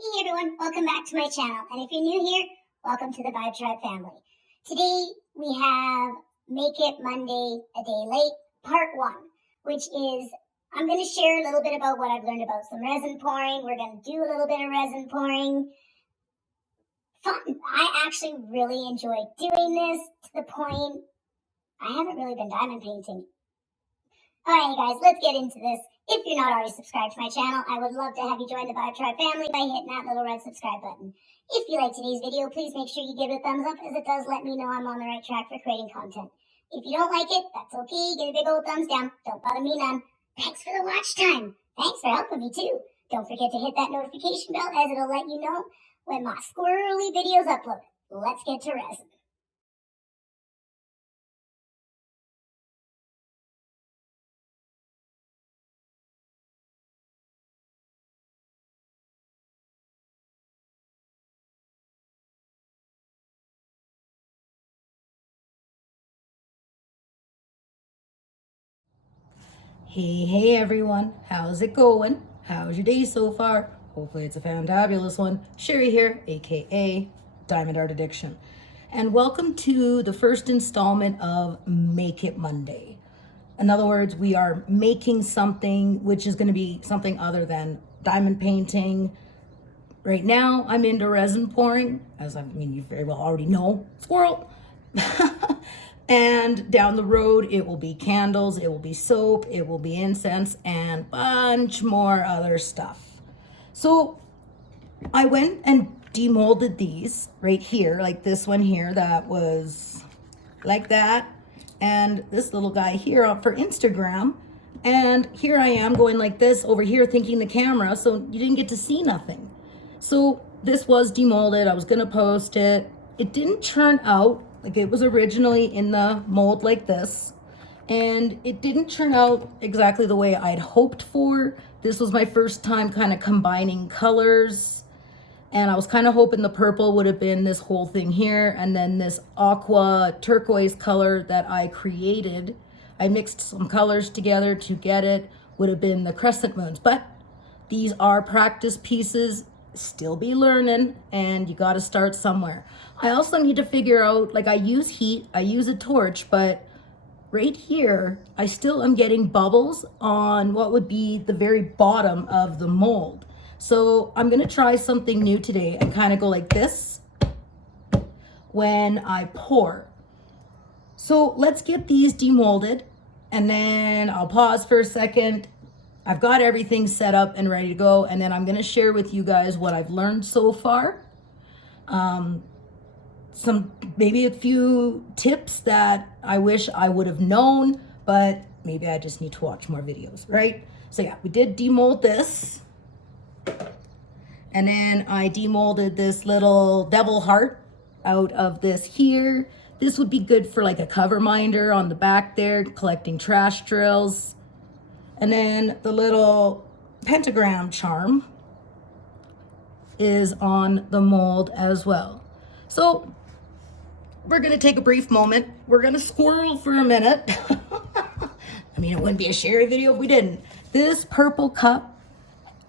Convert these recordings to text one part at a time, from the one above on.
Hey everyone, welcome back to my channel. And if you're new here, welcome to the Vibe Tribe family. Today we have Make It Monday a Day Late, part 1, which is, I'm going to share a little bit about what I've learned about some resin pouring. We're going to do a little bit of resin pouring. Fun. I actually really enjoy doing this to the point I haven't really been diamond painting. Alright guys, let's get into this. If you're not already subscribed to my channel, I would love to have you join the Vibe Tribe family by hitting that little red subscribe button. If you like today's video, please make sure you give it a thumbs up, as it does let me know I'm on the right track for creating content. If you don't like it, that's okay. Give a big old thumbs down. Don't bother me none. Thanks for the watch time. Thanks for helping me too. Don't forget to hit that notification bell, as it'll let you know when my squirrely videos upload. Let's get to resin. Hey everyone, how's it going? How's your day so far? Hopefully it's a fantabulous one. Cherri here, aka Diamond Art Addiction. And welcome to the first installment of Make It Monday. In other words, we are making something which is going to be something other than diamond painting. Right now I'm into resin pouring, as you very well already know. Squirrel! And down the road, it will be candles, it will be soap, it will be incense, and a bunch more other stuff. So I went and demolded these right here, like this one here that was like that, and this little guy here for Instagram. And here I am going like this over here, thinking the camera, so you didn't get to see nothing. So this was demolded. I was gonna post it. It didn't turn out like it was originally in the mold like this, and it didn't turn out exactly the way I'd hoped for. This was my first time kind of combining colors, and I was kind of hoping the purple would have been this whole thing here, and then this aqua turquoise color that I created, I mixed some colors together to get it, would have been the crescent moons. But these are practice pieces. Still be learning, and you got to start somewhere. I also need to figure out, like, I use heat, I use a torch, but right here I still am getting bubbles on what would be the very bottom of the mold. So I'm gonna try something new today and kind of go like this when I pour. So let's get these demolded, and then I'll pause for a second. I've got everything set up and ready to go, and then I'm going to share with you guys what I've learned so far. Maybe a few tips that I wish I would have known, but maybe I just need to watch more videos, right? So yeah, we did demold this. And then I demolded this little devil heart out of this here. This would be good for like a cover minder on the back there, collecting trash drills. And then the little pentagram charm is on the mold as well. So we're gonna take a brief moment. We're gonna squirrel for a minute. I mean, it wouldn't be a Cherri video if we didn't. This purple cup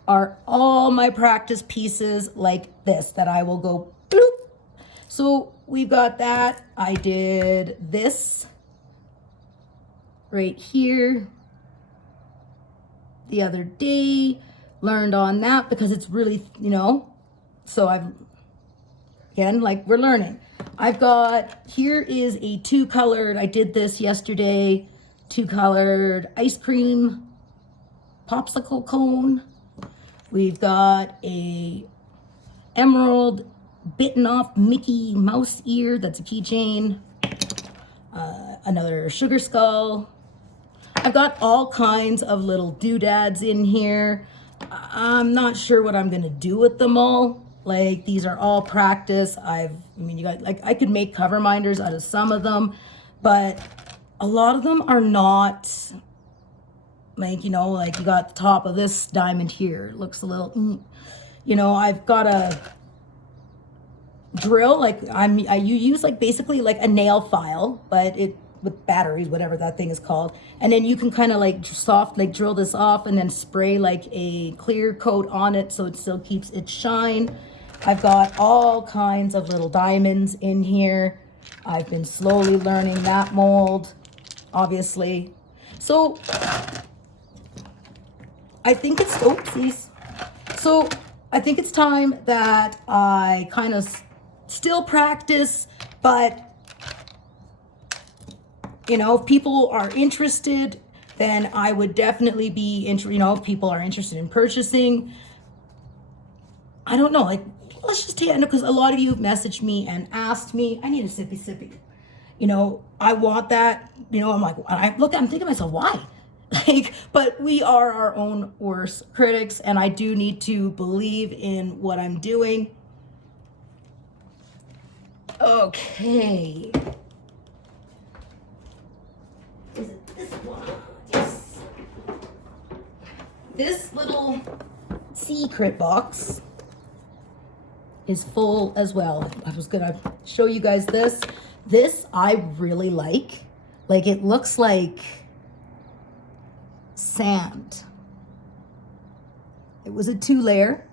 are all my practice pieces like this that I will go bloop. So we've got that. I did this right here the other day, learned on that because it's really, so again, like, we're learning. I've got, here is a 2-colored, I did this yesterday, 2-colored ice cream popsicle cone. We've got a emerald bitten off Mickey Mouse ear, that's a keychain. Another sugar skull. I've got all kinds of little doodads in here. I'm not sure what I'm gonna do with them all. Like, these are all practice. You got, like, I could make cover minders out of some of them, but a lot of them are not, like, you got the top of this diamond here. It looks a little, I've got a drill, like, you use like basically like a nail file, but it with batteries, whatever that thing is called. And then you can kind of like drill this off and then spray like a clear coat on it so it still keeps its shine. I've got all kinds of little diamonds in here. I've been slowly learning that mold, obviously. So I think it's, oopsies. So I think it's time that I kind of still practice, but you know, if people are interested, then I would definitely be if people are interested in purchasing. I don't know, like, let's just take it, because a lot of you have messaged me and asked me, I need a sippy. You know, I want that, you know, I'm like, I'm thinking to myself, why? Like, but we are our own worst critics, and I do need to believe in what I'm doing. Okay. Is it this one? Yes. This little secret box is full as well. I was gonna show you guys this. This I really like. Like, it looks like sand. It was a 2-layer,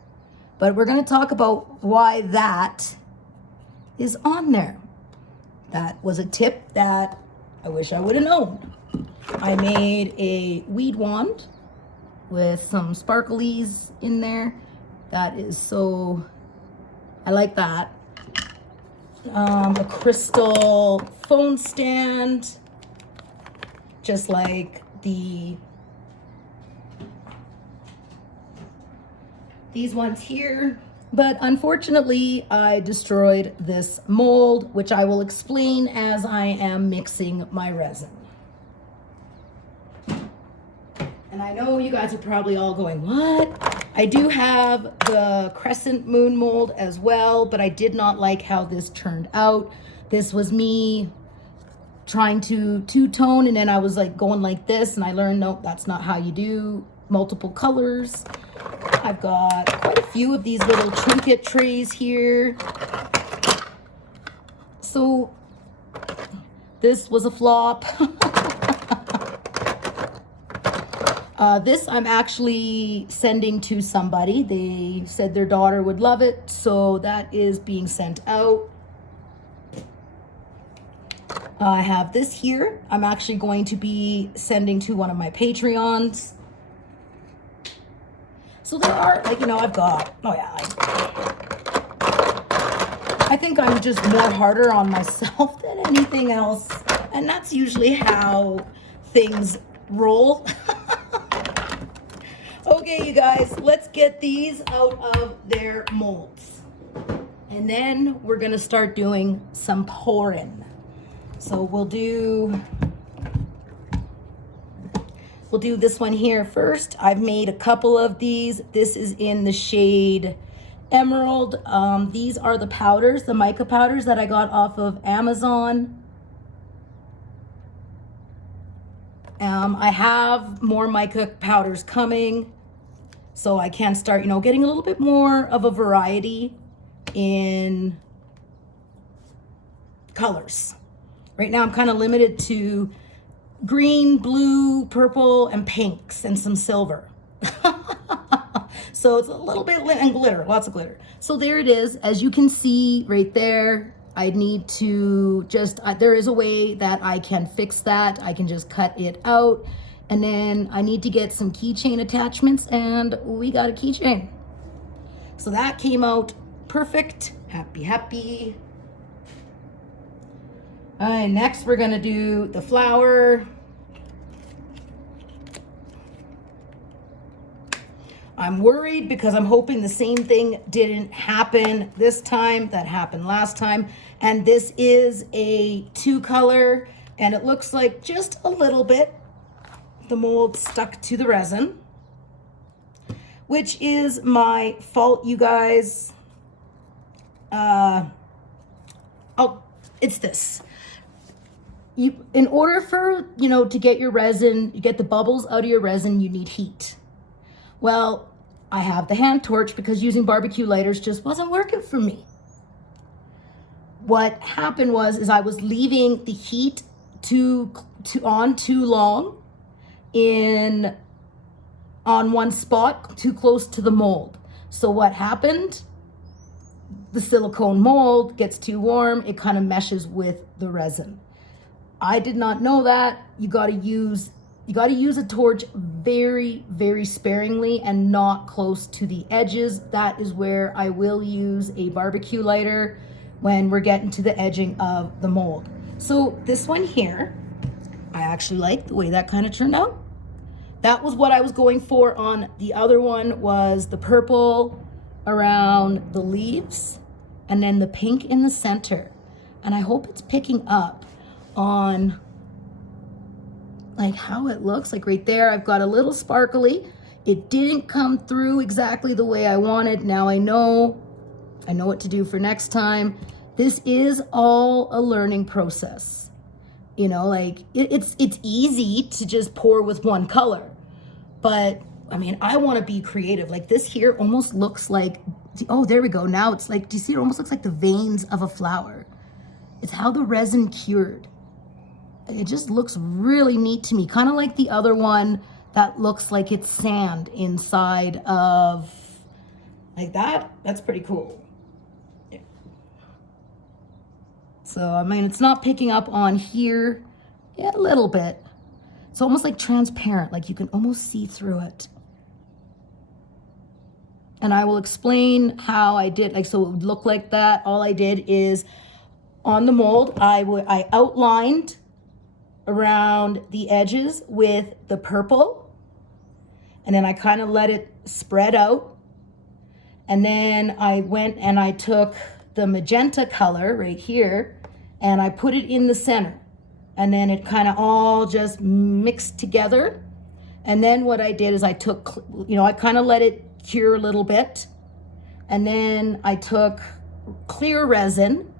but we're gonna talk about why that is on there. That was a tip that I wish I would have known. I made a weed wand with some sparklies in there. That is so, I like that. A crystal phone stand, just like these ones here. But unfortunately, I destroyed this mold, which I will explain as I am mixing my resin. And I know you guys are probably all going, what? I do have the crescent moon mold as well, but I did not like how this turned out. This was me trying to two-tone, and then I was like going like this, and I learned, nope, that's not how you do multiple colors. I've got quite a few of these little trinket trays here. So this was a flop. This I'm actually sending to somebody. They said their daughter would love it, so that is being sent out. I have this here. I'm actually going to be sending to one of my Patreons. So there are, like, you know, I've got, oh yeah, I think I'm just more harder on myself than anything else. And that's usually how things roll. Okay, you guys, let's get these out of their molds. And then we're gonna start doing some pouring. So we'll do this one here first. I've made a couple of these. This is in the shade Emerald. These are the powders, the mica powders that I got off of Amazon. I have more mica powders coming, so I can start, you know, getting a little bit more of a variety in colors. Right now I'm kind of limited to green, blue, purple, and pinks, and some silver. So it's a little bit, and glitter, lots of glitter. So there it is. As you can see right there, I need to just, there is a way that I can fix that. I can just cut it out. And then I need to get some keychain attachments, and we got a keychain. So that came out perfect. Happy, happy. All right, next we're gonna do the flower. I'm worried because I'm hoping the same thing didn't happen this time that happened last time. And this is a 2-color, and it looks like just a little bit the mold stuck to the resin, which is my fault, you guys. It's this. In order for, you know, to get your resin, you get the bubbles out of your resin, you need heat. Well, I have the hand torch because using barbecue lighters just wasn't working for me. What happened was I was leaving the heat too long on one spot, too close to the mold. So what happened? The silicone mold gets too warm, it kind of meshes with the resin. I did not know that. You got to use a torch very, very sparingly and not close to the edges. That is where I will use a barbecue lighter when we're getting to the edging of the mold. So this one here, I actually like the way that kind of turned out. That was what I was going for on the other one, was the purple around the leaves and then the pink in the center. And I hope it's picking up on like how it looks like right there. I've got a little sparkly. It didn't come through exactly the way I wanted. Now I know what to do for next time. This is all a learning process. You know, like it's easy to just pour with one color, but I mean, I want to be creative. Like this here almost looks like, oh, there we go. Now it's like, do you see? It almost looks like the veins of a flower. It's how the resin cured. It just looks really neat to me. Kind of like the other one that looks like it's sand inside of, like that. That's pretty cool. Yeah. So, I mean, it's not picking up on here. Yeah, a little bit. It's almost like transparent, like you can almost see through it. And I will explain how I did, like, so it would look like that. All I did is on the mold, I outlined around the edges with the purple, and then I kind of let it spread out. And then I went and I took the magenta color right here and I put it in the center. And then it kind of all just mixed together. And then what I did is I took, I kind of let it cure a little bit. And then I took clear resin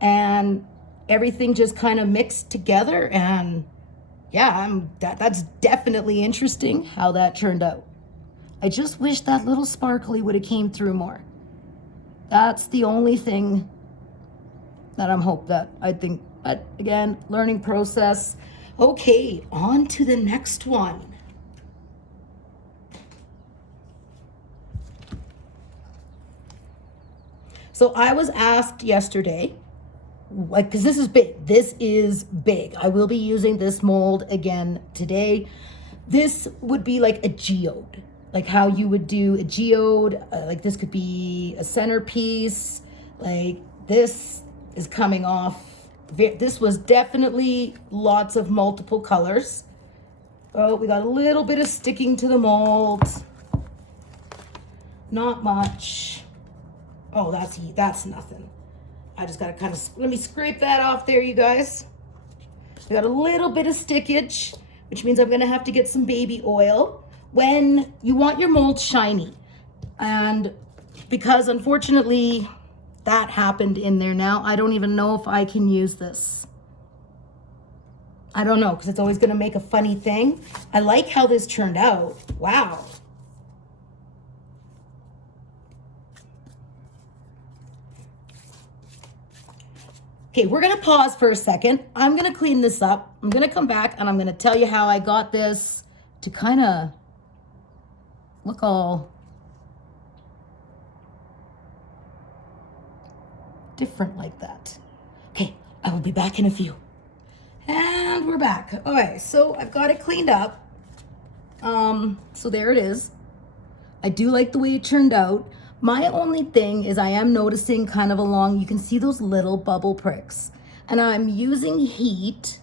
and everything just kind of mixed together. And yeah, that's definitely interesting how that turned out. I just wish that little sparkly would have came through more. That's the only thing that I think, but again, learning process. Okay, on to the next one. So I was asked yesterday, like, because this is big. This is big. I will be using this mold again today. This would be like a geode, like how you would do a geode. Like this could be a centerpiece. Like this is coming off. This was definitely lots of multiple colors. Oh, we got a little bit of sticking to the mold. Not much. Oh, that's nothing. I just gotta kind of, let me scrape that off there, you guys. We got a little bit of stickage, which means I'm gonna have to get some baby oil. When you want your mold shiny, and because unfortunately that happened in there now, I don't even know if I can use this. I don't know, because it's always gonna make a funny thing. I like how this turned out. Wow. Okay, we're gonna pause for a second. I'm gonna clean this up. I'm gonna come back and I'm gonna tell you how I got this to kind of look all different like that. Okay, I will be back in a few. And we're back. Okay, so I've got it cleaned up. So there it is. I do like the way it turned out. My only thing is I am noticing kind of along, you can see those little bubble pricks. And I'm using heat,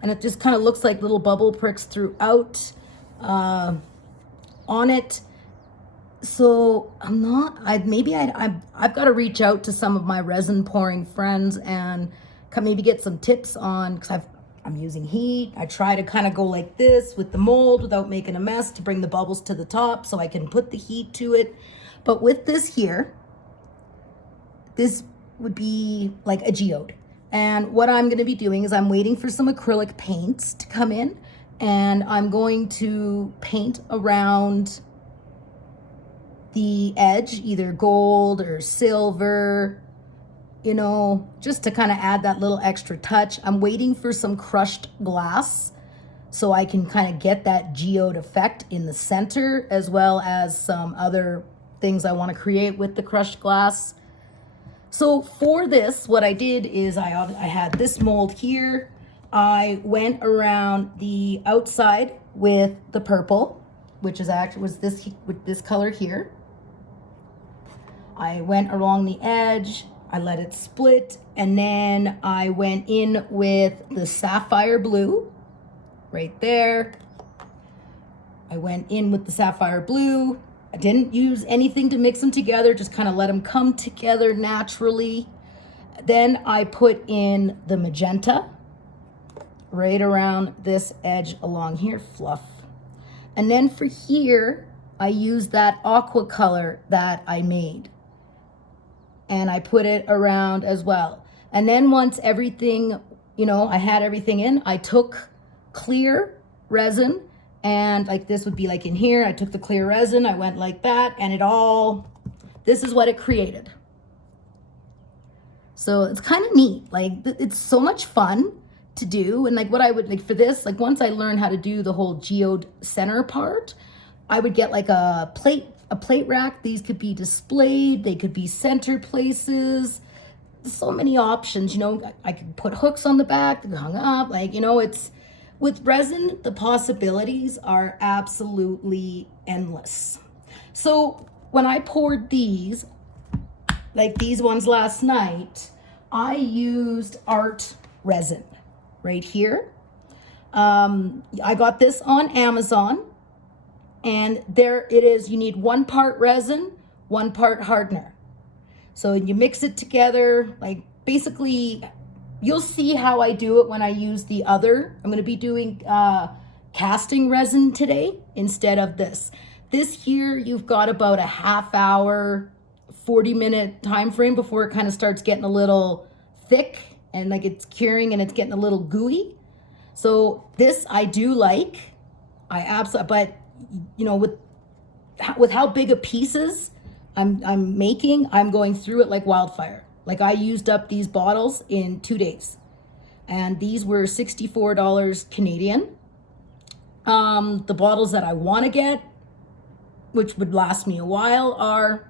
and it just kind of looks like little bubble pricks throughout on it. So I've got to reach out to some of my resin pouring friends and maybe get some tips on, because I'm using heat. I try to kind of go like this with the mold without making a mess to bring the bubbles to the top so I can put the heat to it. But with this here, this would be like a geode. And what I'm going to be doing is I'm waiting for some acrylic paints to come in, and I'm going to paint around the edge, either gold or silver, you know, just to kind of add that little extra touch. I'm waiting for some crushed glass so I can kind of get that geode effect in the center, as well as some other things I want to create with the crushed glass. So for this, what I did is I had this mold here. I went around the outside with the purple, which is actually was this with this color here. I went along the edge, I let it split, and then I went in with the sapphire blue right there. I went in with the sapphire blue. I didn't use anything to mix them together, just kind of let them come together naturally. Then I put in the magenta right around this edge along here, fluff. And then for here, I used that aqua color that I made. And I put it around as well. And then once everything, you know, I had everything in, I took clear resin, and like this would be like in here, I took the clear resin, I went like that, and this is what it created. So it's kind of neat. Like, it's so much fun to do. And like what I would like for this, like once I learned how to do the whole geode center part, I would get like a plate rack. These could be displayed, they could be center places. So many options, you know. I could put hooks on the back, hung up, like, you know, it's with resin, the possibilities are absolutely endless. So when I poured these, like these ones last night, I used art resin right here. I got this on Amazon, and there it is. You need 1 part resin, 1 part hardener. So you mix it together, like basically you'll see how I do it when I use the other. I'm going to be doing casting resin today instead of this. This here, you've got about a half hour, 40-minute time frame before it kind of starts getting a little thick and like it's curing and it's getting a little gooey. So this I do like. I absolutely, but you know, with how big of pieces I'm making, I'm going through it like wildfire. Like I used up these bottles in 2 days, and these were $64 Canadian. The bottles that I want to get, which would last me a while,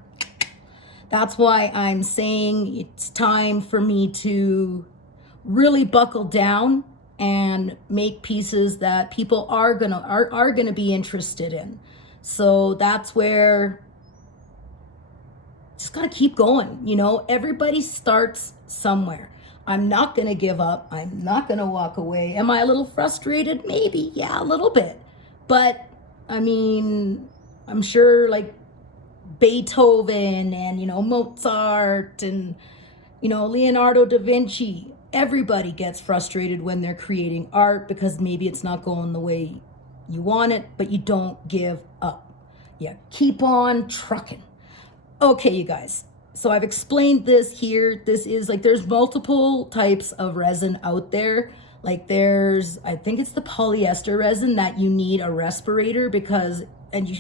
that's why I'm saying it's time for me to really buckle down and make pieces that people are gonna be interested in. So that's where just gotta keep going. You know, everybody starts somewhere. I'm not gonna give up. I'm not gonna walk away. Am I a little frustrated? Maybe, yeah, a little bit. But I mean, I'm sure like Beethoven and, you know, Mozart and, you know, Leonardo da Vinci, everybody gets frustrated when they're creating art because maybe it's not going the way you want it, but you don't give up. Yeah, keep on trucking. Okay, you guys, so I've explained this here. This is like, there's multiple types of resin out there. Like I think it's the polyester resin that you need a respirator because, and you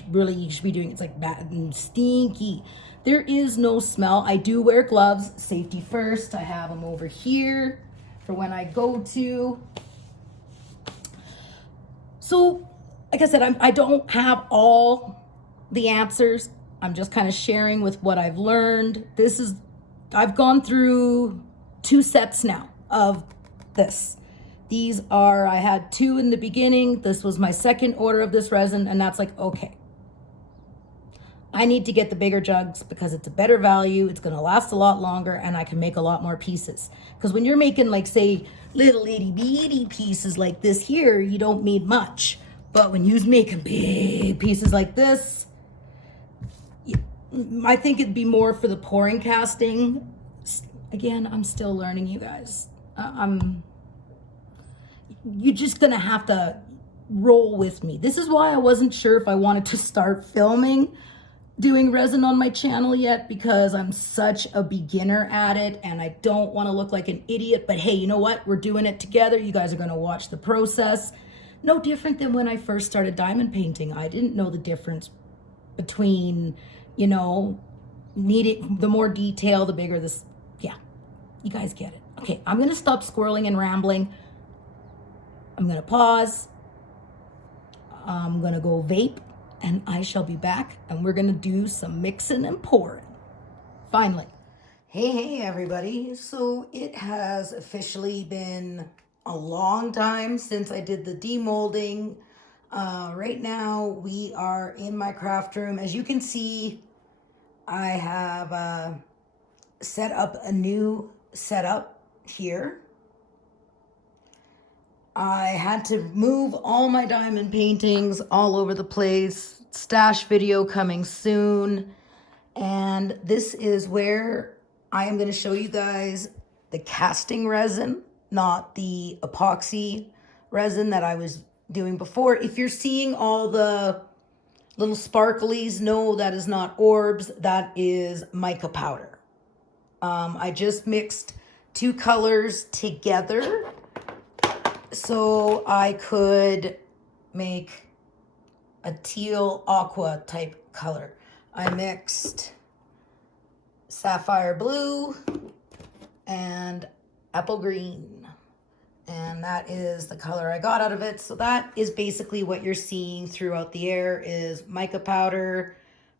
should be doing, it's like bad and stinky. There is no smell. I do wear gloves, safety first. I have them over here for when I go to. So, like I said, I don't have all the answers. I'm just kind of sharing with what I've learned. I've gone through 2 sets now of this. These are, I had 2 in the beginning. This was my second order of this resin, and that's like, okay, I need to get the bigger jugs because it's a better value. It's going to last a lot longer, and I can make a lot more pieces. Because when you're making, like, say, little itty bitty pieces like this here, you don't need much. But when you're making big pieces like this, I think it'd be more for the pouring casting. Again, I'm still learning, you guys. You're just gonna have to roll with me. This is why I wasn't sure if I wanted to start filming doing resin on my channel yet, because I'm such a beginner at it and I don't want to look like an idiot. But hey, you know what? We're doing it together. You guys are going to watch the process. No different than when I first started diamond painting. I didn't know the difference between, you know, needing the more detail, the bigger this. Yeah. You guys get it. Okay, I'm gonna stop squirreling and rambling. I'm gonna pause. I'm gonna go vape, and I shall be back, and we're gonna do some mixing and pouring. Finally. Hey, everybody. So it has officially been a long time since I did the demolding. Right now we are in my craft room. As you can see, I have set up a new setup here. I had to move all my diamond paintings all over the place. Stash video coming soon. And this is where I am going to show you guys the casting resin, not the epoxy resin that I was doing before. If you're seeing all the little sparklies, no, that is not orbs. That is mica powder. I just mixed two colors together so I could make a teal aqua type color. I mixed sapphire blue and apple green, and that is the color I got out of it. So that is basically what you're seeing throughout the air is mica powder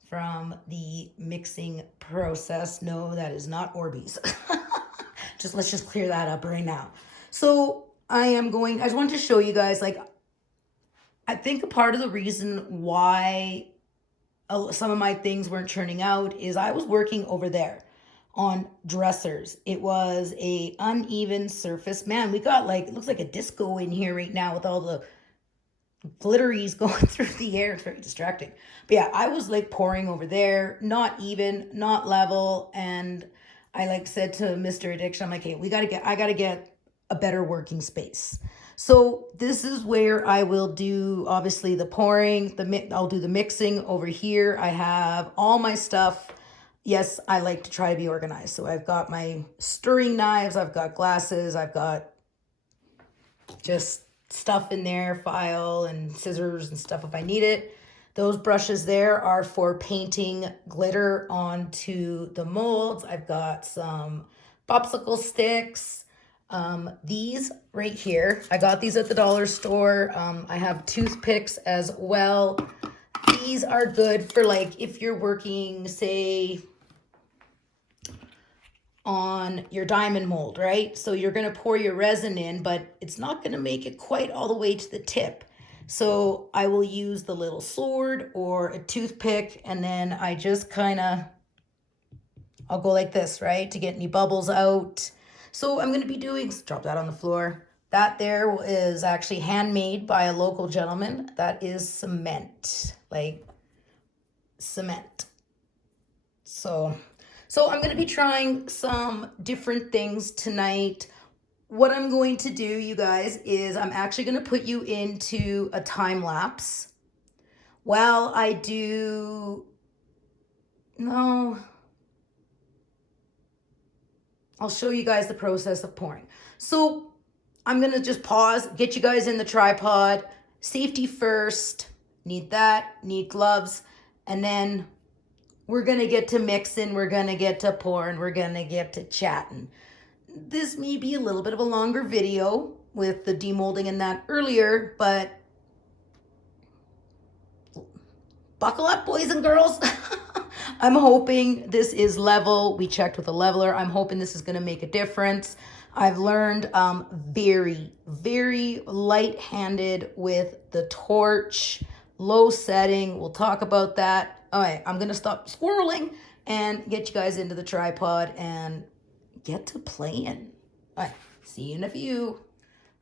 from the mixing process. No, that is not Orbeez. Let's just clear that up right now. So I just wanted to show you guys, like, I think a part of the reason why some of my things weren't churning out is I was working over there on dressers. It was a uneven surface. Man, we got like, it looks like a disco in here right now with all the glitteries going through the air. It's very distracting. But yeah, I was like pouring over there, not even, not level. And I like said to Mr. Addiction, I'm like, hey, I gotta get a better working space. So this is where I will do, obviously, the pouring, I'll do the mixing over here. I have all my stuff. Yes, I like to try to be organized. So I've got my stirring knives, I've got glasses, I've got just stuff in there, file and scissors and stuff if I need it. Those brushes there are for painting glitter onto the molds. I've got some popsicle sticks. These right here, I got these at the dollar store. I have toothpicks as well. These are good for, like, if you're working, say, on your diamond mold, right? So you're going to pour your resin in, but it's not going to make it quite all the way to the tip. So I will use the little sword or a toothpick, and then I just I'll go like this, right? To get any bubbles out. So I'm going to be doing, drop that on the floor. That there is actually handmade by a local gentleman. That is cement, like cement. So I'm going to be trying some different things tonight. What I'm going to do, you guys, is I'm actually going to put you into a time lapse while I do, no, I'll show you guys the process of pouring. So I'm going to just pause, get you guys in the tripod. Safety first. Need that, need gloves. And then we're going to get to mixing, we're going to get to pouring, we're going to get to chatting. This may be a little bit of a longer video with the demolding and that earlier, but buckle up, boys and girls. I'm hoping this is level. We checked with a leveler. I'm hoping this is going to make a difference. I've learned very, very light-handed with the torch, low setting. We'll talk about that. All right, I'm going to stop squirreling and get you guys into the tripod and get to playing. All right, see you in a few.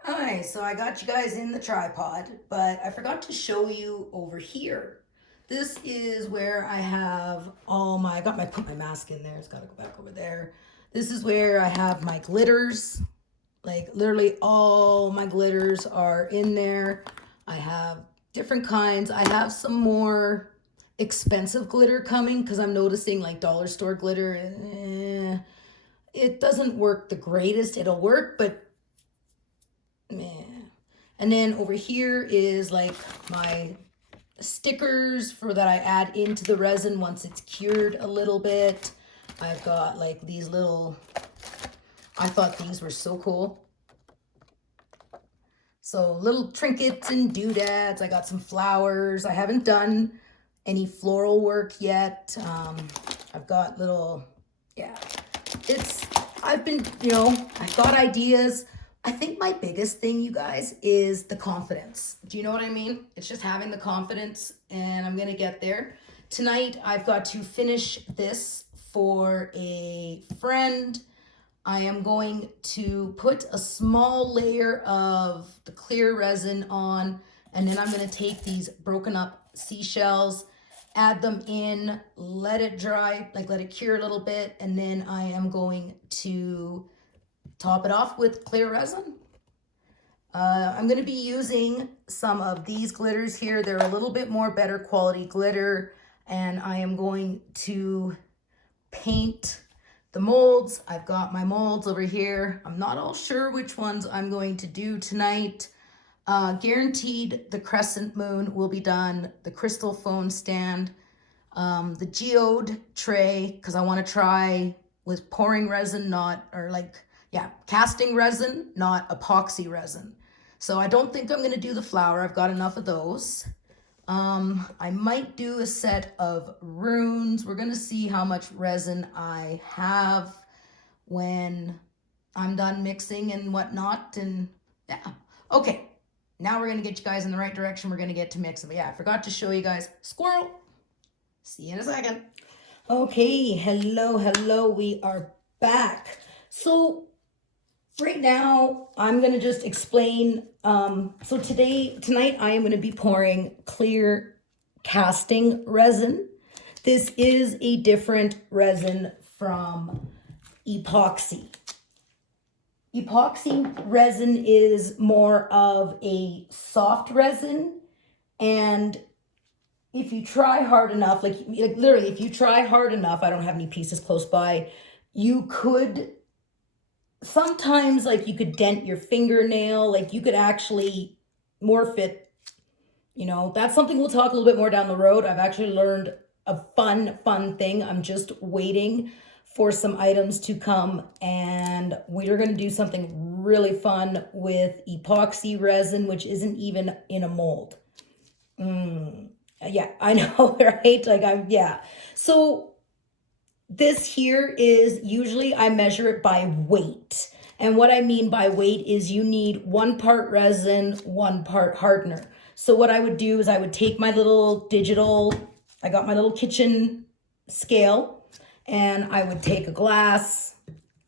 All right, so I got you guys in the tripod, but I forgot to show you over here. This is where I have all my, put my mask in there. It's got to go back over there. This is where I have my glitters. Like literally all my glitters are in there. I have different kinds. I have some more expensive glitter coming because I'm noticing like dollar store glitter, it doesn't work the greatest. It'll work, but man. And then over here is like my stickers that I add into the resin once it's cured a little bit. I've got like these little I thought these were so cool. So little trinkets and doodads. I got some flowers. I haven't done any floral work yet. I've got little, yeah, I've been, I've got ideas. I think my biggest thing, you guys, is the confidence. Do you know what I mean? It's just having the confidence, and I'm going to get there. Tonight, I've got to finish this for a friend. I am going to put a small layer of the clear resin on, and then I'm going to take these broken up seashells, add them in, let it dry, like let it cure a little bit, and then I am going to top it off with clear resin. I'm going to be using some of these glitters here. They're a little bit more better quality glitter, and I am going to paint the molds. I've got my molds over here. I'm not all sure which ones I'm going to do tonight. Guaranteed the crescent moon will be done, the crystal phone stand, the geode tray, because I want to try with pouring resin, casting resin, not epoxy resin. So I don't think I'm going to do the flower. I've got enough of those. I might do a set of runes. We're going to see how much resin I have when I'm done mixing and whatnot. And yeah. Okay. Now we're going to get you guys in the right direction. We're going to get to mixing. But yeah, I forgot to show you guys. Squirrel. See you in a second. Okay. Hello. We are back. So right now, I'm going to just explain. So tonight, I am going to be pouring clear casting resin. This is a different resin from epoxy. Epoxy resin is more of a soft resin, and if you try hard enough, like literally, if you try hard enough, I don't have any pieces close by, you could sometimes, like, you could dent your fingernail, like you could actually morph it. That's something we'll talk a little bit more down the road. I've actually learned a fun thing. I'm just waiting for some items to come, and we're going to do something really fun with epoxy resin, which isn't even in a mold. Yeah, I know, right? So this here is usually I measure it by weight. And what I mean by weight is you need 1 part resin, 1 part hardener. So what I would do is I would take my little I got my little kitchen scale, and I would take a glass,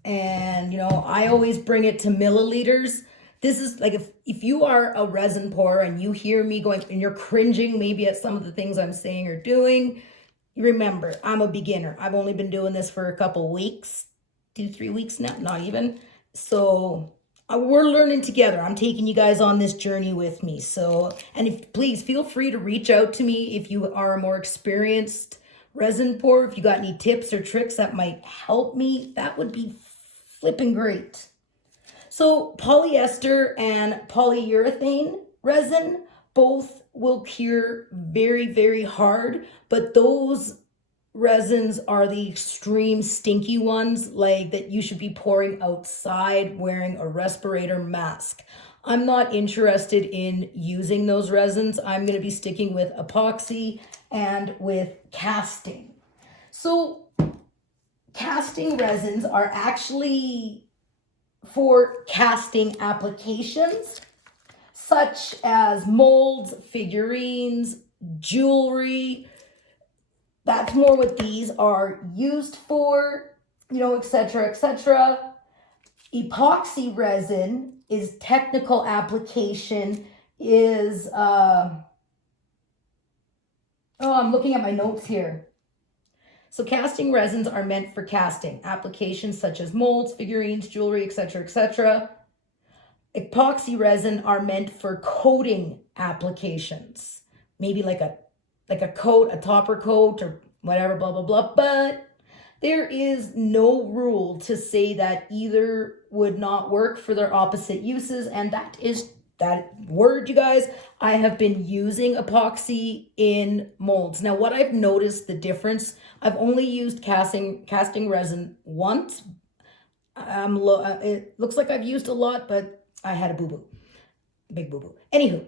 and I always bring it to milliliters. This is like, if you are a resin pourer and you hear me going and you're cringing maybe at some of the things I'm saying or doing, remember, I'm a beginner. I've only been doing this for a couple weeks, 2-3 weeks now, not even. So we're learning together. I'm taking you guys on this journey with me. So, and please feel free to reach out to me if you are a more experienced resin pourer. If you got any tips or tricks that might help me, that would be flipping great. So polyester and polyurethane resin both will cure very, very hard, but those resins are the extreme stinky ones, like that you should be pouring outside wearing a respirator mask. I'm not interested in using those resins. I'm going to be sticking with epoxy and with casting. So casting resins are actually for casting applications such as molds, figurines, jewelry. That's more what these are used for, etc., etc. Epoxy resin is technical application, is, I'm looking at my notes here. So casting resins are meant for casting applications such as molds, figurines, jewelry, etc., etc. Epoxy resin are meant for coating applications, maybe like a coat, a topper coat, or whatever, blah, blah, blah. But there is no rule to say that either would not work for their opposite uses. And that word, you guys, I have been using epoxy in molds. Now, what I've noticed the difference, I've only used casting resin once. It looks like I've used a lot, but I had a boo-boo. Big boo-boo. Anywho.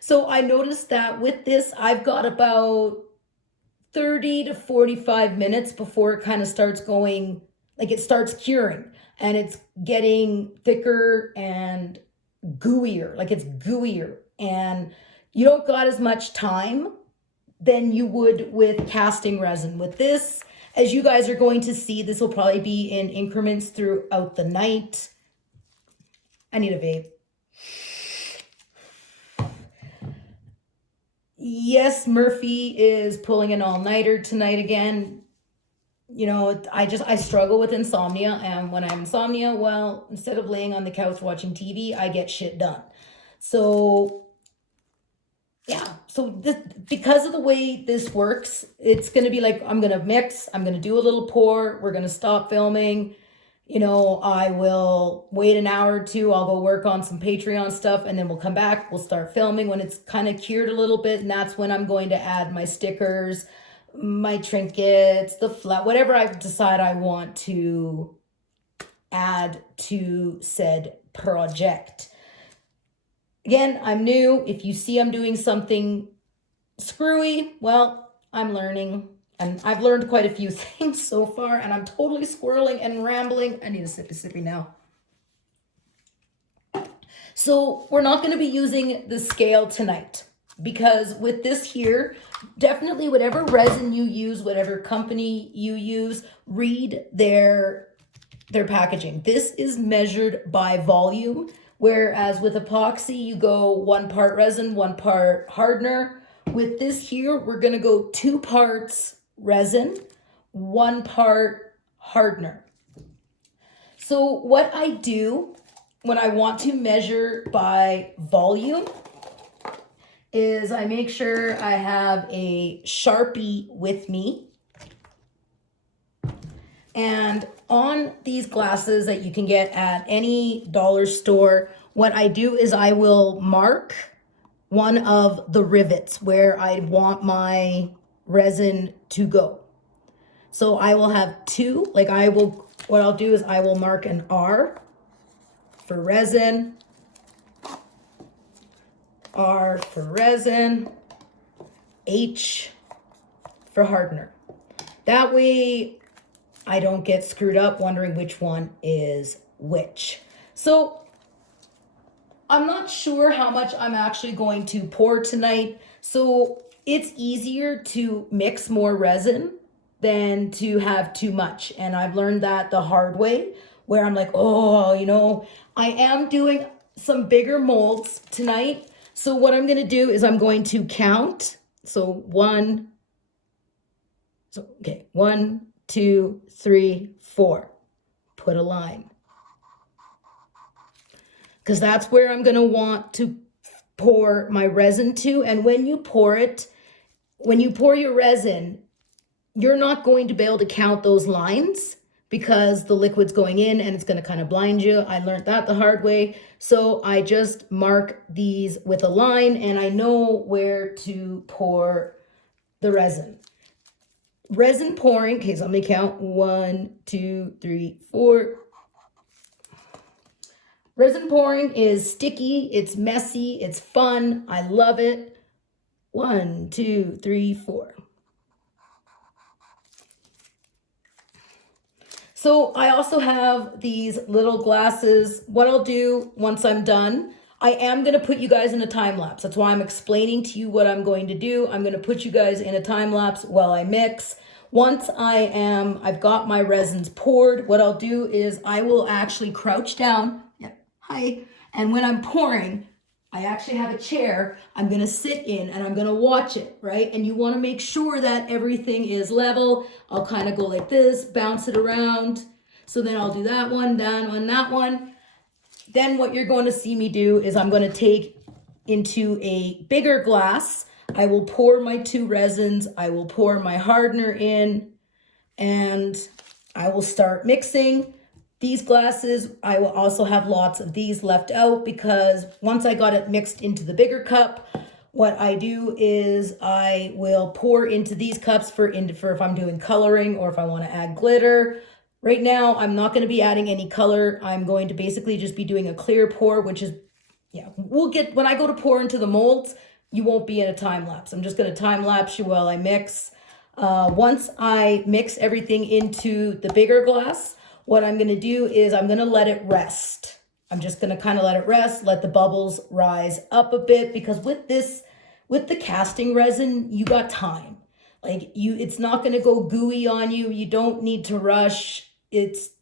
So I noticed that with this, I've got about 30 to 45 minutes before it kind of starts going, like it starts curing and it's getting thicker and gooier, like it's gooier. And you don't got as much time than you would with casting resin. With this, as you guys are going to see, this will probably be in increments throughout the night. I need a vape. Yes, Murphy is pulling an all-nighter tonight again. You know, I struggle with insomnia, and when I'm insomnia, well, instead of laying on the couch watching TV, I get shit done. So yeah, so this, because of the way this works, it's going to be like, I'm going to mix, I'm going to do a little pour, we're going to stop filming. You know, I will wait an hour or two, I'll go work on some Patreon stuff, and then we'll come back, we'll start filming when it's kind of cured a little bit, and that's when I'm going to add my stickers, my trinkets, the flat, whatever I decide I want to add to said project. Again, I'm new. If you see I'm doing something screwy, well, I'm learning. And I've learned quite a few things so far, and I'm totally squirreling and rambling. I need a sippy now. So we're not going to be using the scale tonight, because with this here, definitely whatever resin you use, whatever company you use, read their packaging. This is measured by volume, whereas with epoxy, you go 1 part resin, 1 part hardener. With this here, we're going to go 2 parts resin, 1 part hardener. So what I do when I want to measure by volume is I make sure I have a Sharpie with me. And on these glasses that you can get at any dollar store, what I do is I will mark one of the rivets where I want my resin to go. So I will have 2, like what I'll do is I will mark an R for resin, R for resin, H for hardener. That way I don't get screwed up wondering which one is which. So I'm not sure how much I'm actually going to pour tonight. So it's easier to mix more resin than to have too much. And I've learned that the hard way, where I'm like, oh, you know, I am doing some bigger molds tonight. So what I'm going to do is I'm going to count. So 1, 2, 3, 4. Put a line. Because that's where I'm going to want to pour my resin to. And when you pour it, when you pour your resin, you're not going to be able to count those lines because the liquid's going in and it's going to kind of blind you. I learned that the hard way. So I just mark these with a line and I know where to pour the resin. Resin pouring, okay, so let me count 1, 2, 3, 4. Resin pouring is sticky, it's messy, it's fun, I love it. 1, 2, 3, 4. So I also have these little glasses. What I'll do once I'm done, I am going to put you guys in a time lapse. That's why I'm explaining to you what I'm going to do. I'm going to put you guys in a time lapse while I mix. Once I've got my resins poured, what I'll do is I will actually crouch down. Yeah, hi. And when I'm pouring, I actually have a chair I'm going to sit in and I'm going to watch it, right? And you want to make sure that everything is level. I'll kind of go like this, bounce it around. So then I'll do that one, that one. Then what you're going to see me do is I'm going to take into a bigger glass. I will pour my 2 resins. I will pour my hardener in and I will start mixing. These glasses, I will also have lots of these left out because once I got it mixed into the bigger cup, what I do is I will pour into these cups for if I'm doing coloring or if I want to add glitter. Right now, I'm not going to be adding any color. I'm going to basically just be doing a clear pour, which is, yeah, we'll get, when I go to pour into the molds, you won't be in a time lapse. I'm just going to time lapse you while I mix. Once I mix everything into the bigger glass, what I'm going to do is I'm going to let it rest. I'm just going to kind of let it rest, let the bubbles rise up a bit, because with the casting resin, you got time. Like it's not going to go gooey on you. You don't need to rush.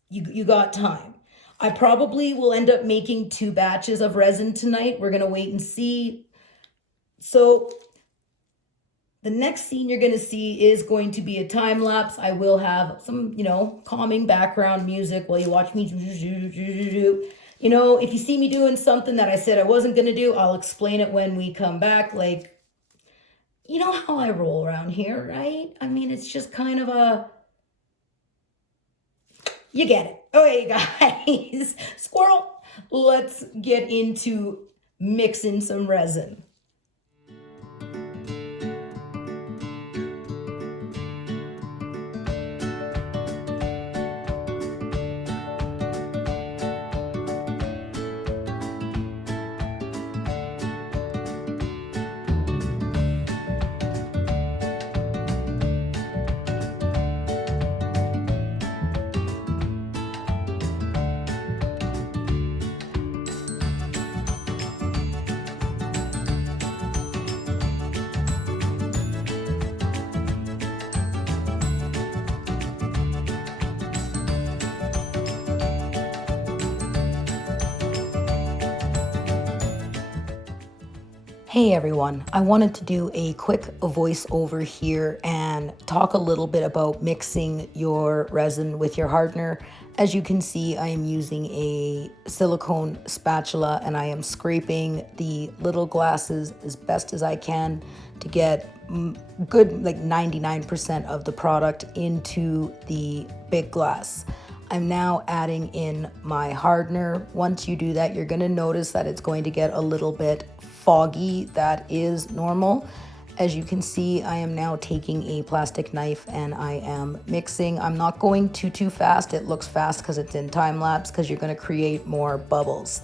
You got time. I probably will end up making 2 batches of resin tonight. We're going to wait and see. So the next scene you're going to see is going to be a time lapse. I will have some, calming background music while you watch me. If you see me doing something that I said I wasn't going to do, I'll explain it when we come back. Like, you know how I roll around here, right? I mean, it's just kind of you get it. Okay, guys, squirrel, let's get into mixing some resin. Hey everyone, I wanted to do a quick voiceover here and talk a little bit about mixing your resin with your hardener. As you can see, I am using a silicone spatula and I am scraping the little glasses as best as I can to get good, like 99% of the product into the big glass. I'm now adding in my hardener. Once you do that, you're going to notice that it's going to get a little bit foggy. That is normal. As you can see, I am now taking a plastic knife and I am mixing. I'm not going too fast. It looks fast because it's in time lapse, because you're going to create more bubbles.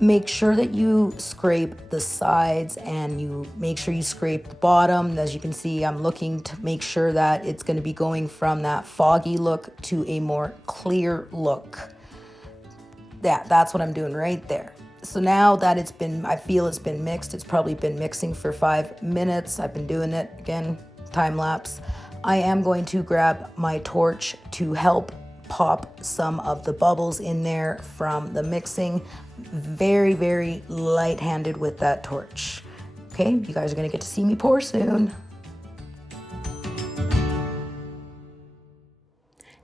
Make sure that you scrape the sides and you make sure you scrape the bottom. As you can see, I'm looking to make sure that it's going to be going from that foggy look to a more clear look. That's what I'm doing right there. So now that I feel it's been mixed, it's probably been mixing for 5 minutes. I've been doing it again, time lapse. I am going to grab my torch to help pop some of the bubbles in there from the mixing. Very, very light-handed with that torch. Okay, you guys are gonna get to see me pour soon.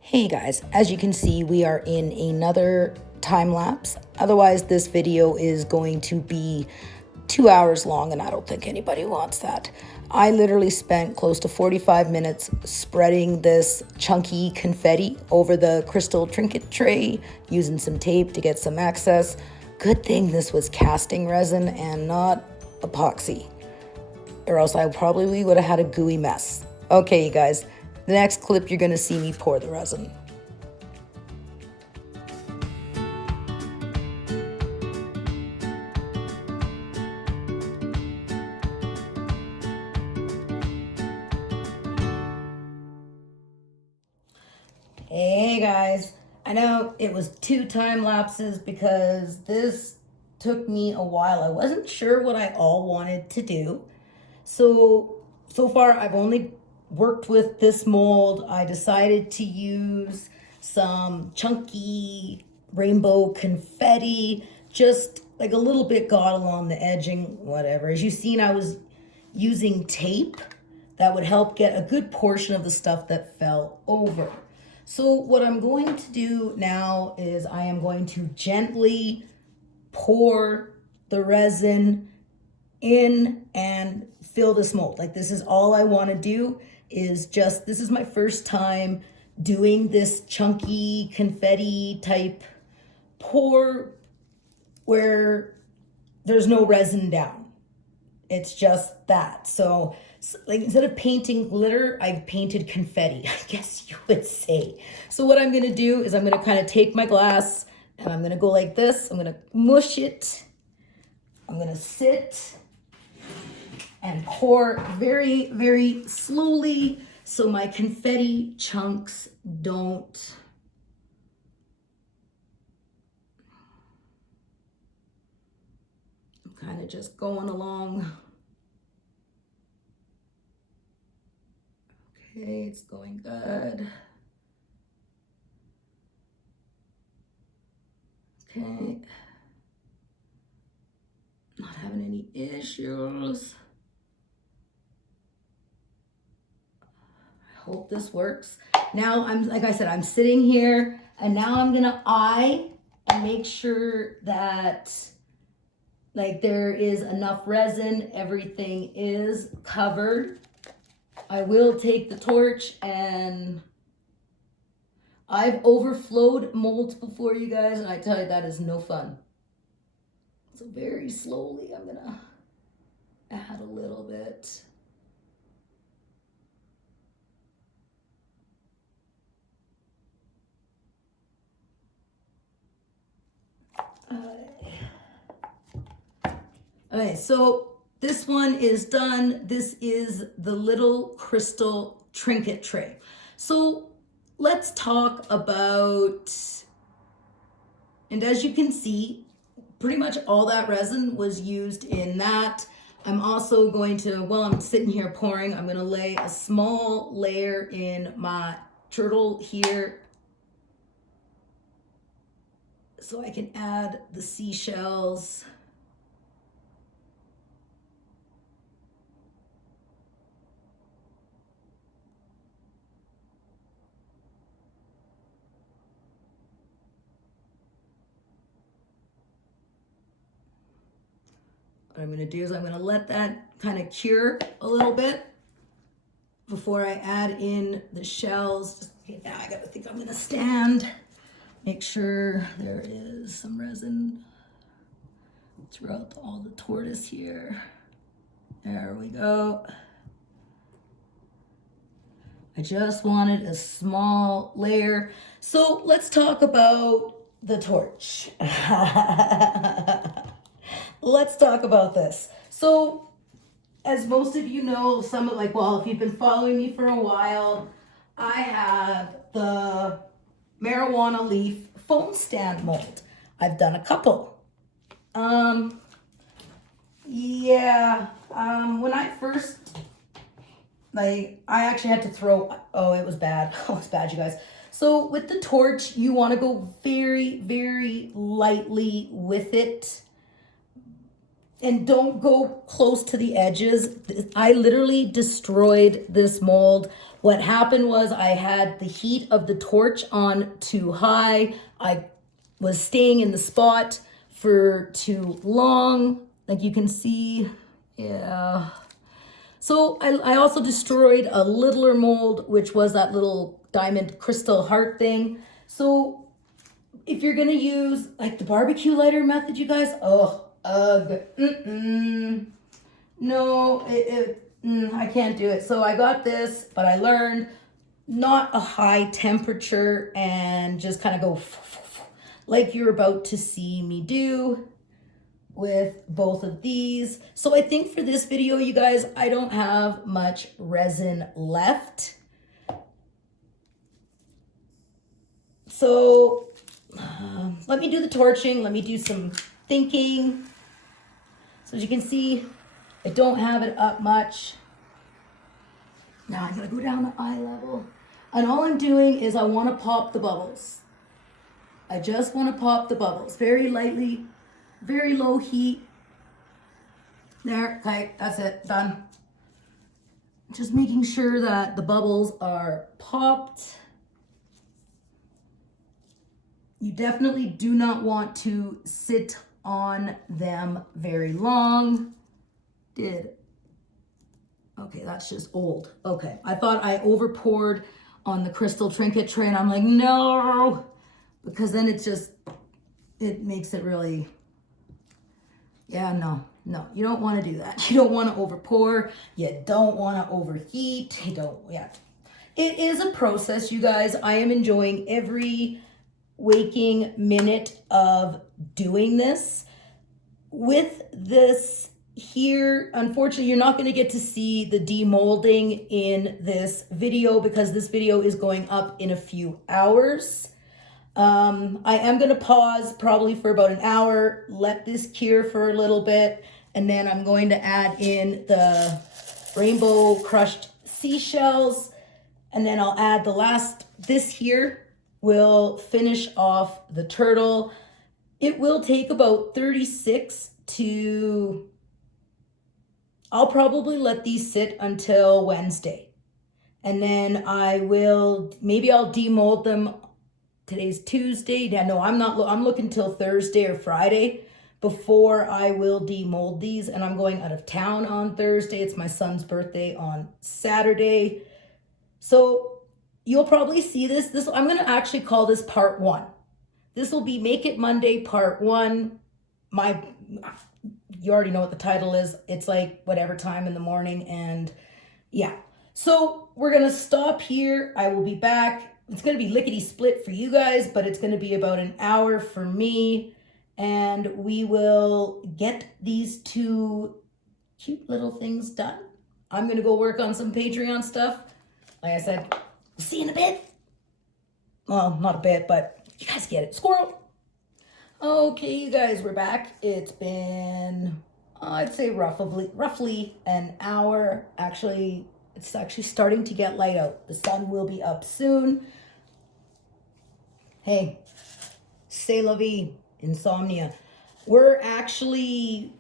Hey guys, as you can see, we are in another time lapse. Otherwise, this video is going to be 2 hours long, and I don't think anybody wants that. I literally spent close to 45 minutes spreading this chunky confetti over the crystal trinket tray, using some tape to get some access. Good thing this was casting resin and not epoxy, or else I probably would have had a gooey mess. Okay, you guys, the next clip you're gonna see me pour the resin. Hey guys, I know it was 2 time lapses because this took me a while. I wasn't sure what I all wanted to do. So far I've only worked with this mold. I decided to use some chunky rainbow confetti, just like a little bit got along the edging, whatever. As you've seen, I was using tape that would help get a good portion of the stuff that fell over. So what I'm going to do now is I am going to gently pour the resin in and fill this mold. Like, this is all I want to do is just, this is my first time doing this chunky confetti type pour where there's no resin down. It's just that. So like instead of painting glitter, I've painted confetti, I guess you would say. So what I'm gonna do is I'm gonna kind of take my glass and I'm gonna go like this. I'm gonna mush it. I'm gonna sit and pour very, very slowly so my confetti chunks don't kind of just going along. Okay, it's going good. Okay. Not having any issues. I hope this works. Now I'm, like I said, I'm sitting here and now I'm gonna eye and make sure that like there is enough resin, everything is covered. I will take the torch, and I've overflowed molds before, you guys, and I tell you that is no fun. So very slowly I'm gonna add a little bit. Okay, so this one is done. This is the little crystal trinket tray. So let's talk about, and as you can see, pretty much all that resin was used in that. I'm also going to, while I'm sitting here pouring, I'm gonna lay a small layer in my turtle here so I can add the seashells. What I'm gonna do is I'm gonna let that kind of cure a little bit before I add in the shells. Just, okay, now I gotta think I'm gonna stand. Make sure there is some resin throughout all the tortoise here. There we go. I just wanted a small layer. So let's talk about the torch. Let's talk about this. So as most of you know, some of like, well, if you've been following me for a while, I have the marijuana leaf foam stand mold. I've done a couple. When I first, like, I actually had to throw, oh, it was bad. Oh, it's bad, you guys. So with the torch, you want to go very, very lightly with it. And don't go close to the edges. I literally destroyed this mold. What happened was I had the heat of the torch on too high. I was staying in the spot for too long. Like you can see, yeah. So I also destroyed a littler mold, which was that little diamond crystal heart thing. So if you're gonna use like the barbecue lighter method, you guys, no, I can't do it. So I got this, but I learned not a high temperature and just kind of go like you're about to see me do with both of these. So I think for this video, you guys, I don't have much resin left. So let me do the torching. Let me do some thinking. So as you can see, I don't have it up much. Now I gotta go down the eye level. And all I'm doing is I wanna pop the bubbles. I just wanna pop the bubbles very lightly, very low heat. There, okay, that's it, done. Just making sure that the bubbles are popped. You definitely do not want to sit on them very long. Okay, that's just old. Okay, I thought I over poured on the crystal trinket tray and I'm like, no, because then it makes it really, yeah, no. No, you don't want to do that. You don't want to over pour. You don't want to overheat. You don't, yeah. It is a process, you guys. I am enjoying every waking minute of doing this. With this here, unfortunately, you're not going to get to see the demolding in this video because this video is going up in a few hours. I am going to pause probably for about an hour, let this cure for a little bit, and then I'm going to add in the rainbow crushed seashells, and then I'll add the last, this here will finish off the turtle. It will take about 36 to, I'll probably let these sit until Wednesday. And then I will, maybe I'll demold them. Today's Tuesday. Yeah, no, I'm looking till Thursday or Friday before I will demold these. And I'm going out of town on Thursday. It's my son's birthday on Saturday. So you'll probably see this. I'm going to actually call this part 1. This will be Make It Monday part 1. You already know what the title is. It's like whatever time in the morning. And yeah, so we're going to stop here. I will be back. It's going to be lickety split for you guys, but it's going to be about an hour for me. And we will get these 2 cute little things done. I'm going to go work on some Patreon stuff. Like I said, see you in a bit. Well, not a bit, but you guys get it. Squirrel. Okay, you guys, we're back. It's been, I'd say roughly an hour. Actually, it's actually starting to get light out. The sun will be up soon. Hey, c'est la vie, insomnia. We're actually,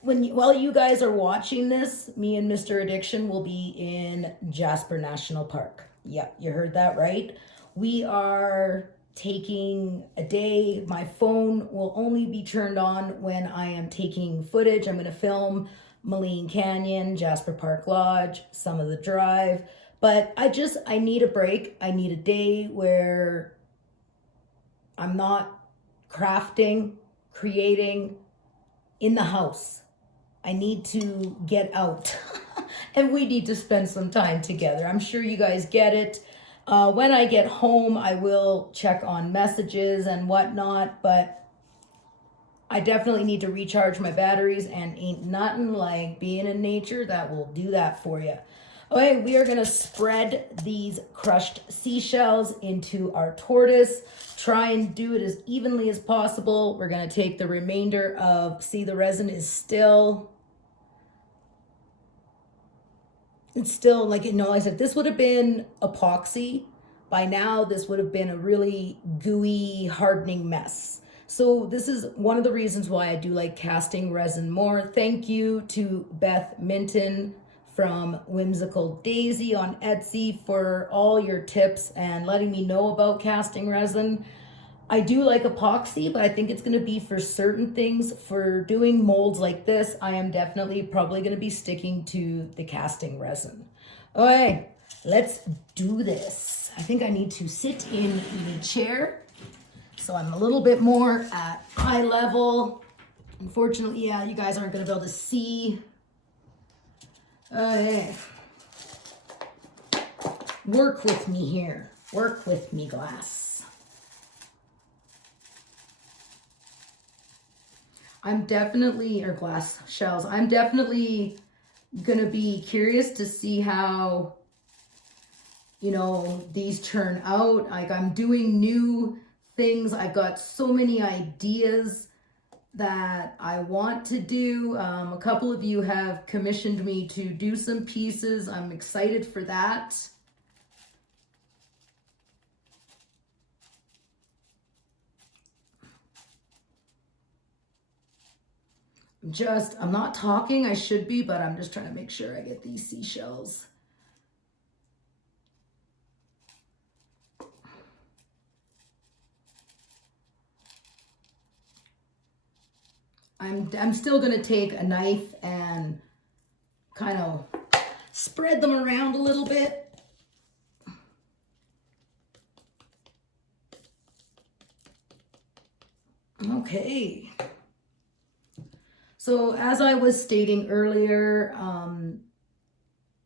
while you guys are watching this, me and Mr. Addiction will be in Jasper National Park. Yeah, you heard that right. We are taking a day. My phone will only be turned on when I am taking footage. I'm going to film Moline Canyon, Jasper Park Lodge, some of the drive. But I need a break. I need a day where I'm not crafting, creating in the house. I need to get out and we need to spend some time together. I'm sure you guys get it. When I get home, I will check on messages and whatnot, but I definitely need to recharge my batteries, and ain't nothing like being in nature that will do that for you. Okay, we are gonna spread these crushed seashells into our tortoise. Try and do it as evenly as possible. We're gonna take the remainder of, see, the resin is still, it's still like, you know, like I said, this would have been epoxy. By now, this would have been a really gooey, hardening mess. So this is one of the reasons why I do like casting resin more. Thank you to Beth Minton from Whimsical Daisy on Etsy for all your tips and letting me know about casting resin. I do like epoxy, but I think it's going to be for certain things. For doing molds like this, I am definitely probably going to be sticking to the casting resin. Okay, let's do this. I think I need to sit in the chair so I'm a little bit more at eye level. Unfortunately, yeah, you guys aren't going to be able to see. Okay. Work with me here. Work with me, glass. I'm definitely, or glass shells, I'm definitely going to be curious to see how, you know, these turn out. Like, I'm doing new things. I've got so many ideas that I want to do. A couple of you have commissioned me to do some pieces. I'm excited for that. I'm not talking, I should be, but I'm just trying to make sure I get these seashells. I'm still going to take a knife and kind of spread them around a little bit. Okay. So as I was stating earlier,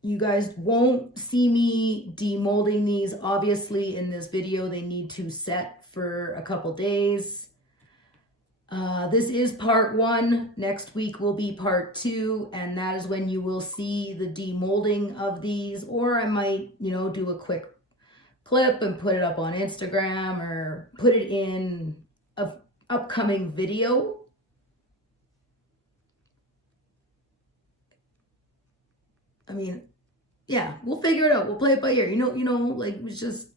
you guys won't see me demolding these. Obviously in this video, they need to set for a couple days. This is part 1. Next week will be part 2, and that is when you will see the demolding of these, or I might, you know, do a quick clip and put it up on Instagram or put it in a upcoming video. I mean, yeah, we'll figure it out. We'll play it by ear. You know, like it's just,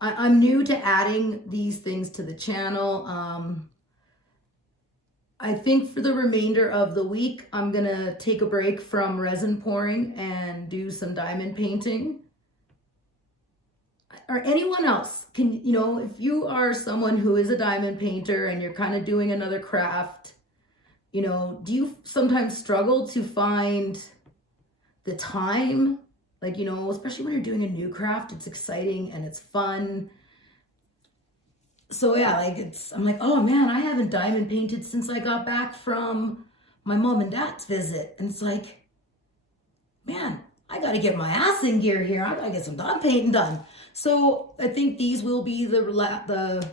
I'm new to adding these things to the channel. I think for the remainder of the week, I'm gonna take a break from resin pouring and do some diamond painting. Or anyone else can, you know, if you are someone who is a diamond painter and you're kind of doing another craft, you know, do you sometimes struggle to find the time? Like, you know, especially when you're doing a new craft, it's exciting and it's fun. So yeah, like I'm like, oh man, I haven't diamond painted since I got back from my mom and dad's visit. And it's like, man, I got to get my ass in gear here. I got to get some diamond painting done. So I think these will be the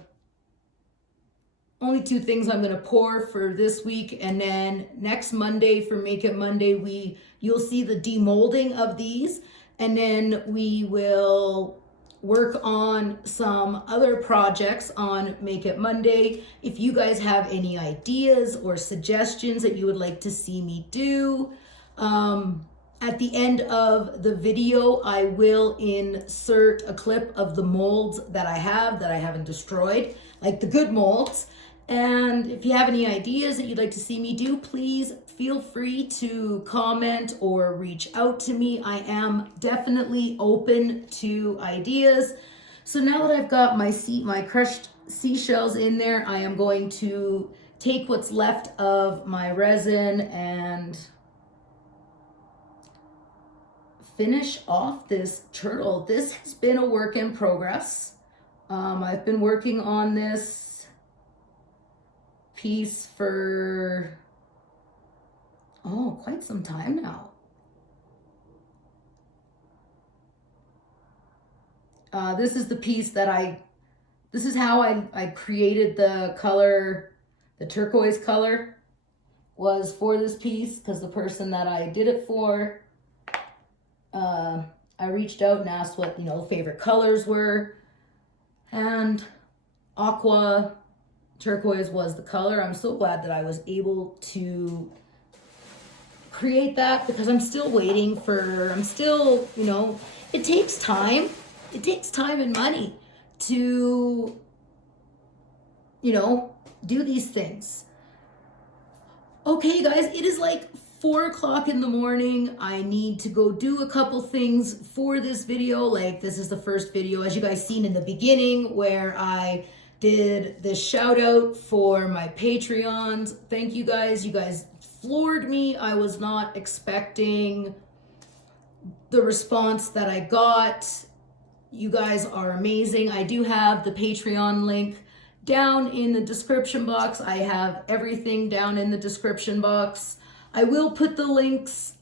only 2 things I'm going to pour for this week. And then next Monday for Make It Monday, you'll see the demolding of these. And then we will work on some other projects on Make It Monday. If you guys have any ideas or suggestions that you would like to see me do, at the end of the video, I will insert a clip of the molds that I haven't destroyed, like the good molds. And if you have any ideas that you'd like to see me do, please feel free to comment or reach out to me. I am definitely open to ideas. So now that I've got my crushed seashells in there, I am going to take what's left of my resin and finish off this turtle. This has been a work in progress. I've been working on this piece for quite some time now. This is the piece that this is how I created the color, the turquoise color was for this piece, because the person that I did it for, I reached out and asked what, you know, favorite colors were, and aqua turquoise was the color. I'm so glad that I was able to create that, because I'm still waiting for, you know, it takes time. It takes time and money to, you know, do these things. Okay, guys, it is like 4 o'clock in the morning. I need to go do a couple things for this video. Like, this is the first video, as you guys seen in the beginning, where I did this shout out for my Patreons. Thank you guys. You guys floored me. I was not expecting the response that I got. You guys are amazing. I do have the Patreon link down in the description box. I have everything down in the description box. I will put the links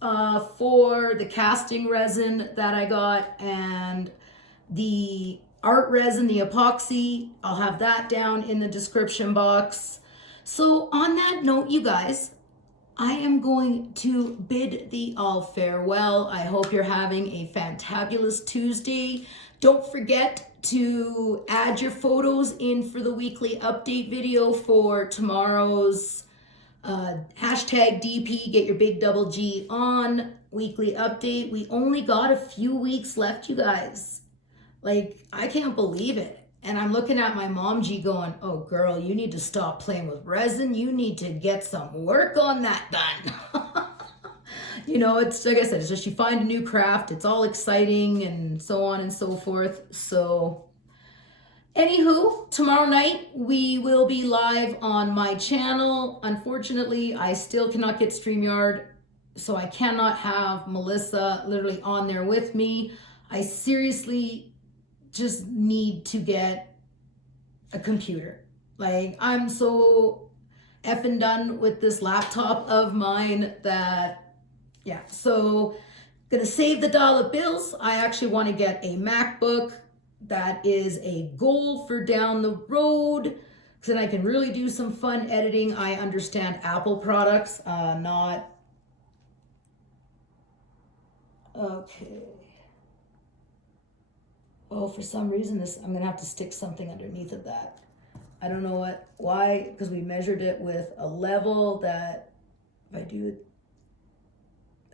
for the casting resin that I got and the art resin, the epoxy. I'll have that down in the description box. So on that note, you guys, I am going to bid thee all farewell. I hope you're having a fantabulous Tuesday. Don't forget to add your photos in for the weekly update video for tomorrow's hashtag DP, get your big double G on weekly update. We only got a few weeks left, you guys. Like, I can't believe it. And I'm looking at my mom G going, oh girl, you need to stop playing with resin. You need to get some work on that done. You know, it's like I said, it's just you find a new craft, it's all exciting and so on and so forth. So anywho, tomorrow night we will be live on my channel. Unfortunately, I still cannot get StreamYard, so I cannot have Melissa literally on there with me. I seriously just need to get a computer. Like, I'm so effing done with this laptop of mine that, yeah. So gonna save the dollar bills. I actually want to get a MacBook. That is a goal for down the road, because then I can really do some fun editing. I understand Apple products, not... Okay. Oh, for some reason I'm gonna have to stick something underneath of that. I don't know why, because we measured it with a level that, if I do it,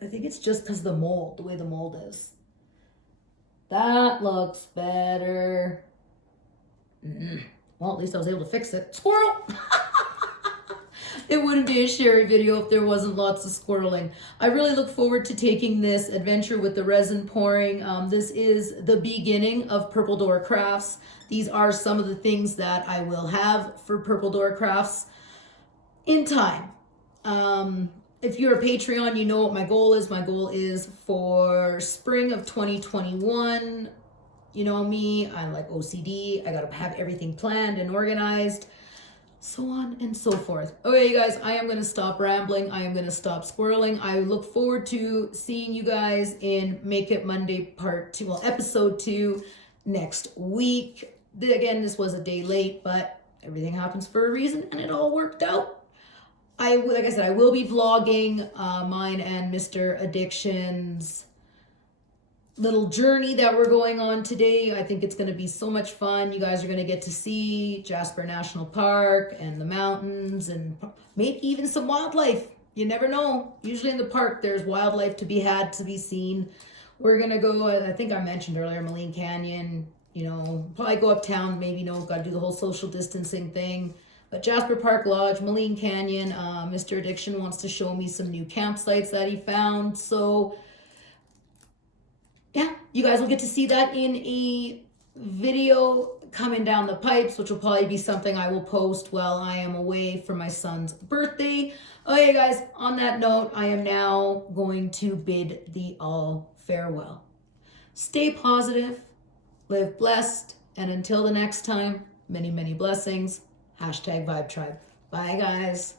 I think it's just because the way the mold is. That looks better. Well, at least I was able to fix it. Squirrel! It wouldn't be a Cherri video if there wasn't lots of squirreling. I really look forward to taking this adventure with the resin pouring. This is the beginning of Purple Door Crafts. These are some of the things that I will have for Purple Door Crafts in time. If you're a Patreon, you know what my goal is. My goal is for spring of 2021. You know me, I'm like OCD. I gotta have everything planned and organized, so on and so forth. Okay, you guys, I am gonna stop rambling. I am gonna stop squirreling. I look forward to seeing you guys in Make It Monday Part 2, well, Episode 2 next week. Again, this was a day late, but everything happens for a reason, and it all worked out. Like I said, I will be vlogging mine and Mr. Addiction's little journey that we're going on today. I think it's going to be so much fun. You guys are going to get to see Jasper National Park and the mountains and maybe even some wildlife. You never know. Usually in the park, there's wildlife to be had, to be seen. We're going to go, I think I mentioned earlier, Moline Canyon, you know, probably go uptown, maybe, you know, got to do the whole social distancing thing. But Jasper Park Lodge, Moline Canyon, Mr. Addiction wants to show me some new campsites that he found. So yeah, you guys will get to see that in a video coming down the pipes, which will probably be something I will post while I am away for my son's birthday. Okay, guys, on that note, I am now going to bid thee all farewell. Stay positive, live blessed, and until the next time, many, many blessings. #VibeTribe. Bye, guys.